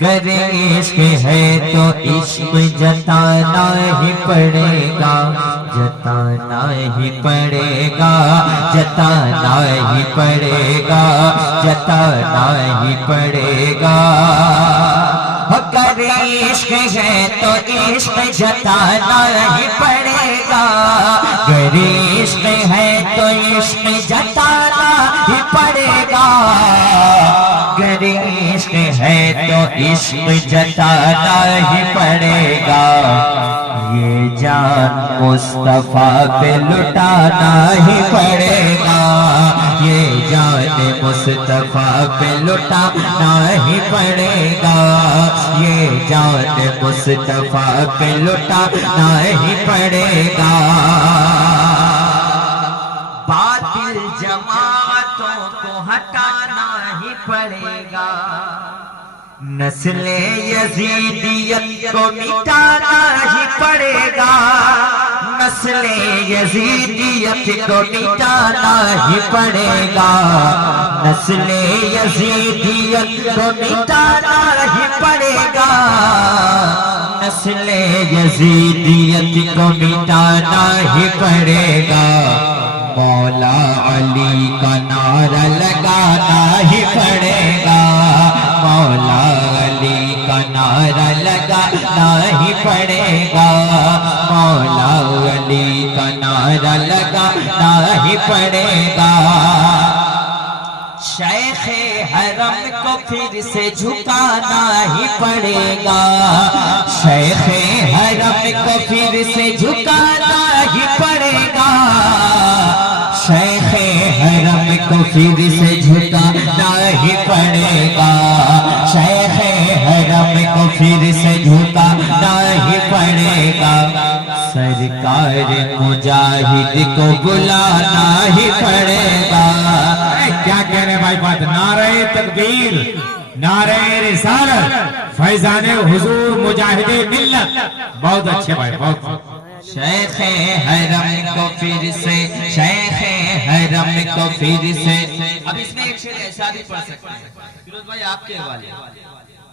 گر عشق ہے تو عشق جتانا ہی پڑے گا، جتانا ہی پڑے گا، جتانا ہی پڑے گا، جتانا ہی پڑے گا۔ گر عشق ہے تو عشق جتانا ہی پڑے گا، گر عشق ہے تو عشق جتانا ہی پڑے گا، گر عشق ہے تو عشق جتانا ہی پڑے گا۔ یہ جان مصطفیٰ پہ لٹانا ہی پڑے گا، یہ جان مصطفیٰ پہ لٹانا ہی پڑے گا، یہ جان مصطفیٰ پہ لٹانا ہی پڑے گا۔ باطل جماعتوں کو ہٹانا ہی پڑے گا، نسل یزیدیت کو مٹانا ہی پڑے گا، نسل یزیدیت کو مٹانا ہی پڑے گا، نسل یزیدیت کو مٹانا ہی پڑے گا، نسل یزیدیت کو مٹانا ہی پڑے گا۔ مولا علی کا نعرہ لگانا ہی پڑے گا، مولا علی کا نعرہ لگانا ہی پڑے گا، مولا علی کا نعرہ لگانا ہی پڑے گا۔ شیخ حرم کو پھر سے جھکانا ہی پڑے گا، شیخ حرم کو پھر سے جھکانا ہی پڑے گا، شیخ حرم کو پھر سے جھکانا ہی پڑے گا، شیخ حرم کو پھر سے جھکانا ہی پڑے گا، سرکار مجاہد کو بلانا ہی پڑے گا۔ کیا کہہ رہے بھائی بات؟ نعرہ تکبیر، نعرہ رسالت، فیضان حضور مجاہد ملت۔ بہت اچھے بھائی، بہت شیخ حرم کو پھر سے، شیخ حرم کو پھر سے۔ اب اس میں ایک شعر ایسا بھی پڑھ سکتے ہیں فیروز بھائی آپ کے حوالے،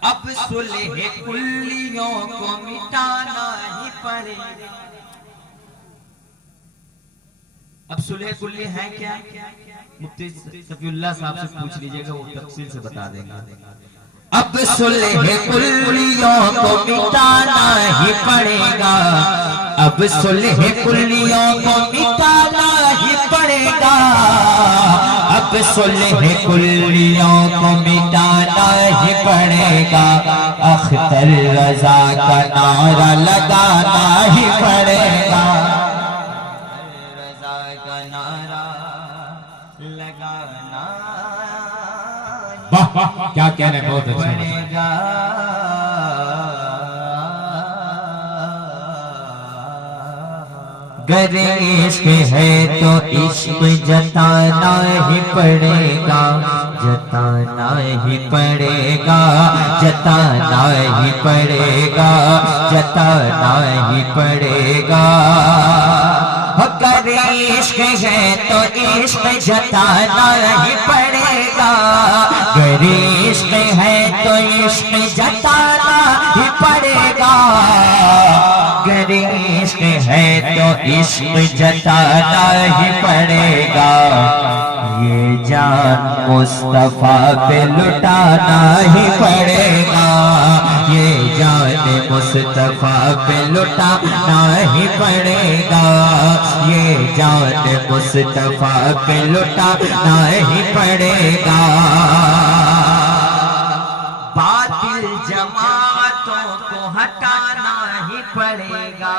اب صلح کلیوں کو مٹانا ہی پڑے گا۔ اب صلح کلی ہے کیا؟ مفتی صفی اللہ صاحب سے پوچھ لیجئے گا، وہ تفصیل سے بتا دیں گے۔ اب صلح کلیوں کو مٹانا ہی پڑے گا، اب صلح کلیوں کو مٹانا ہی پڑے گا، اب صلح کلیوں کو مٹانا ہی پڑے گا، اختر رضا کا نعرہ لگانا ہی پڑے گا، رضا کا نعرہ لگانا واہ واہ کیا کہہ رہے ہیں، بہت اچھا۔ پڑے گا۔ گر عشق ہے تو عشق جتانا ہی پڑے گا، جتانا ہی پڑے گا، جتانا ہی پڑے گا، جتانا ہی پڑے گا۔ گر عشق ہے تو عشق جتانا ہی پڑے گا، گر عشق ہے تو عشق جتانا ہی پڑے گا، گر عشق ہے تو عشق جتانا ہی پڑے گا۔ یہ جان مصطفیٰ پہ لٹانا ہی پڑے گا، یہ جان مصطفیٰ پہ لٹانا ہی پڑے گا، یہ جان مصطفیٰ پہ لٹانا ہی پڑے گا۔ باطل جماعتوں کو ہٹانا ہی پڑے گا،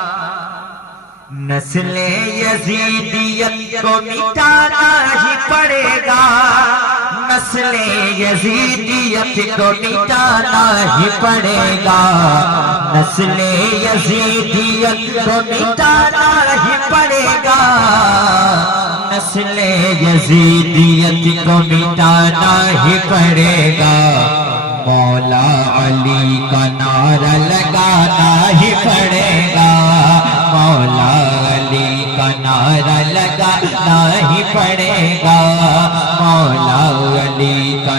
نسل یزیدیت کو مٹانا ہی پڑے گا، نسل یزیدیت کو مٹانا ہی پڑے گا، نسل یزیدیت کو مٹانا ہی پڑے گا، نسل یزیدیت کو مٹانا ہی پڑے گا۔ مولا علی کا نعرہ لگانا ہی پڑے گا، مولا علی کا نعرہ لگانا ہی پڑے گا، مولا علی کا